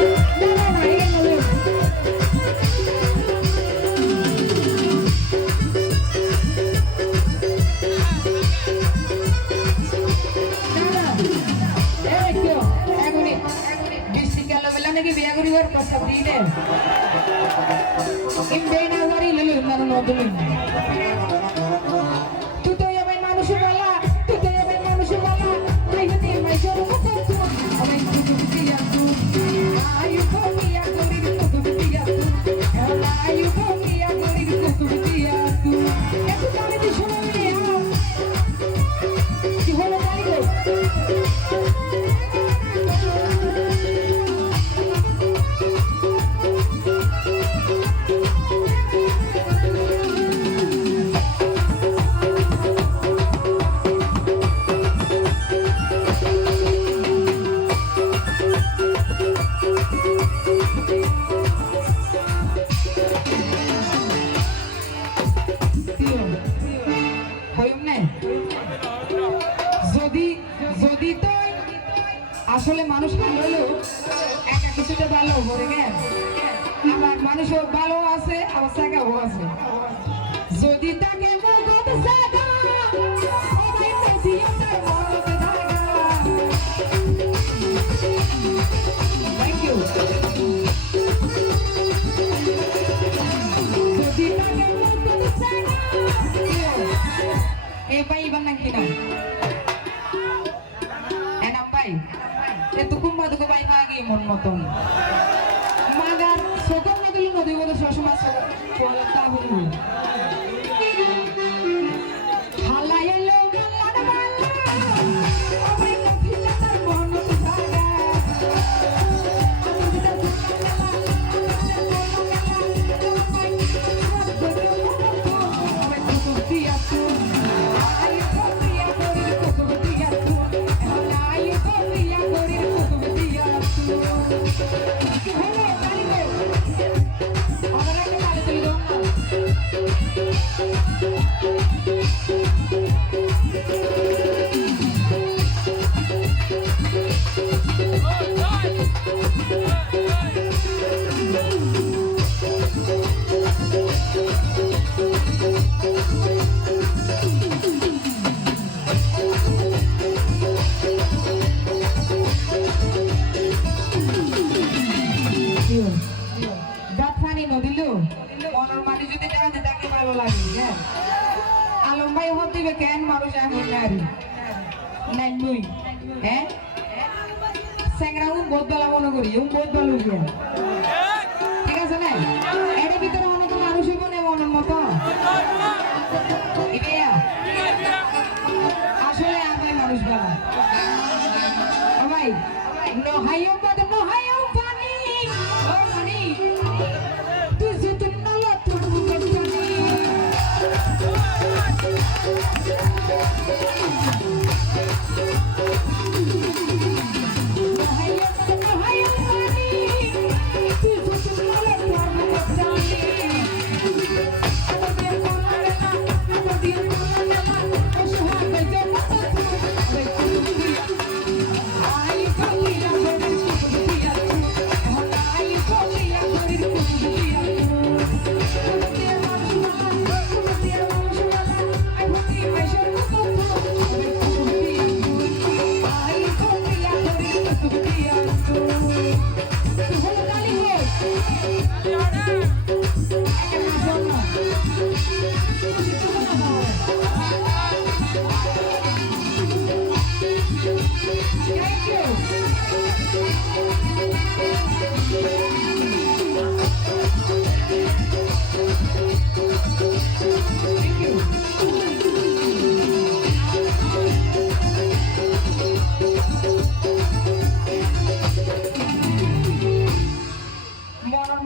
না, না, এই গেল, এই গেল। দাদা, এই আসলে মানুষ হলেও একা কিছুটা ভালো করে? গেল আবার মানুষ ভালো আছে, আবার সাকাও আছে। যদি তাকে সাদা ওই নসিহতের মগত kagi mon moton. Magar sokong na dulu no মাটি যদি দেখাতে তাকে ভালো লাগে হ্যাঁ? আলম ভাই হতে কেন? মানুষ এখন নারী। নাই নুই হ্যাঁ? স্যাংরা উম বহুত মনে করি, উম বহুত ভালো ঠিক আছে না? এর ভিতরে অনেক মানুষ হইব না মনের মতো? আসলে ভাই মানুষ ভালো ভাই নহাইও বাদ নহাইও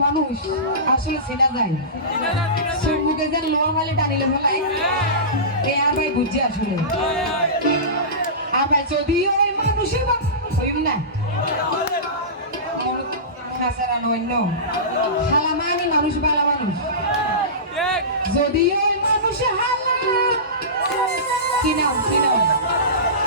মানুষ আসলে চেনা যায়। চুমুকে যে লোয়া মালে টানিলে ফেলাই এ আর ভাই বুঝছি আসলে। আবার যদি ওই মানুষই হইম না হাজারা নৈন্য। হালামানি মানুষ, বালা মানুষ। যদি ওই মানুষ হালা চিনাও চিনাও। হ্যাঁ